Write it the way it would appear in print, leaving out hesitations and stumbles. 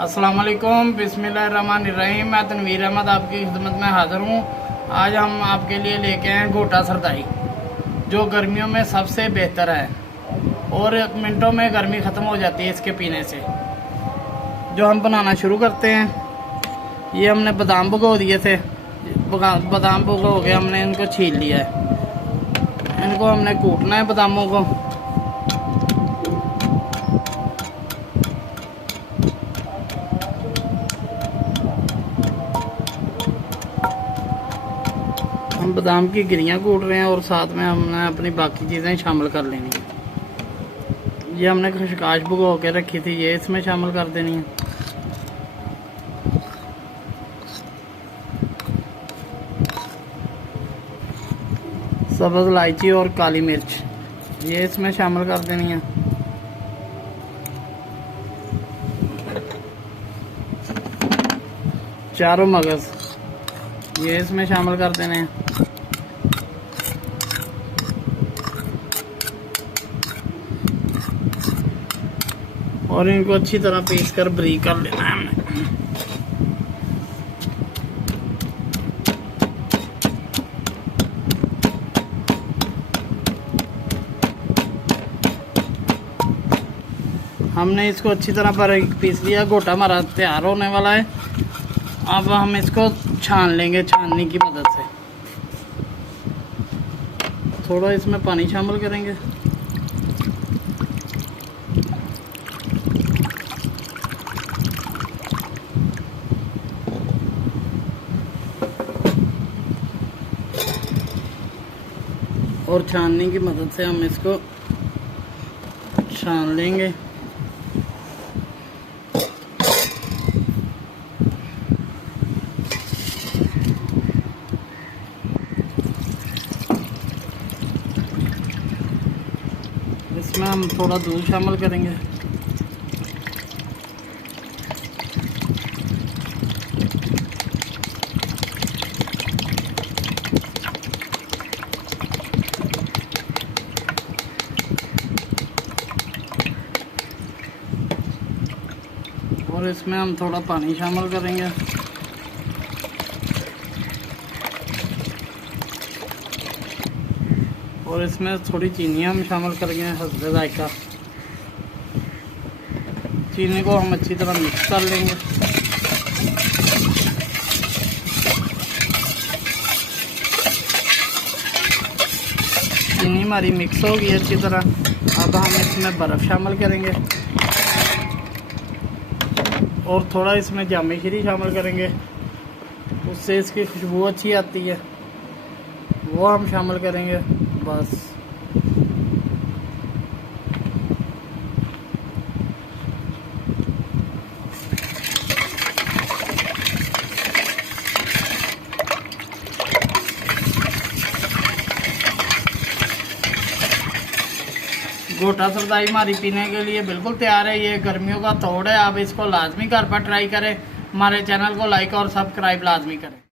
अस्सलाम वालेकुम, बिस्मिल्लाहिर्रहमानिर्रहीम। मैं तनवीर अहमद आपकी खिदमत में हाज़िर हूँ। आज हम आपके लिए लेके आए हैं गोटा सरदाई, जो गर्मियों में सबसे बेहतर है और मिनटों में गर्मी ख़त्म हो जाती है इसके पीने से। जो हम बनाना शुरू करते हैं, ये हमने बादाम भिगो दिए थे। बादाम भिगो के हमने इनको छील लिया है। इनको हमने कूटना है बादामों को। हम बादाम की गिरियाँ कूट रहे हैं और साथ में हमने अपनी बाकी चीज़ें शामिल कर लेनी है। ये हमने खसकाश भिगो के रखी थी, ये इसमें शामिल कर देनी है। सब्ज़ इलायची और काली मिर्च ये इसमें शामिल कर देनी है। चारों मगज़ ये इसमें शामिल कर देने हैं। और इनको अच्छी तरह पीस कर बारीक कर लेना है हमने। हमने इसको अच्छी तरह बारीक पीस लिया। गोटा हमारा तैयार होने वाला है। अब हम इसको छान लेंगे छाननी की मदद से। थोड़ा इसमें पानी शामिल करेंगे। और छाननी की मदद से हम इसको छान लेंगे। इसमें हम थोड़ा दूध शामिल करेंगे। और इसमें हम थोड़ा पानी शामिल करेंगे। और इसमें थोड़ी चीनी हम शामिल करेंगे हस्बे जायका। चीनी को हम अच्छी तरह मिक्स कर लेंगे। चीनी हमारी मिक्स हो गई अच्छी तरह। अब हम इसमें बर्फ़ शामिल करेंगे और थोड़ा इसमें जामे शीरी शामिल करेंगे, उससे इसकी खुशबू अच्छी आती है। वो हम शामिल करेंगे बस। गोटा सरदाई हमारी पीने के लिए बिल्कुल तैयार है। ये गर्मियों का तोड़ है। आप इसको लाजमी घर पर ट्राई करें। हमारे चैनल को लाइक और सब्सक्राइब लाजमी करें।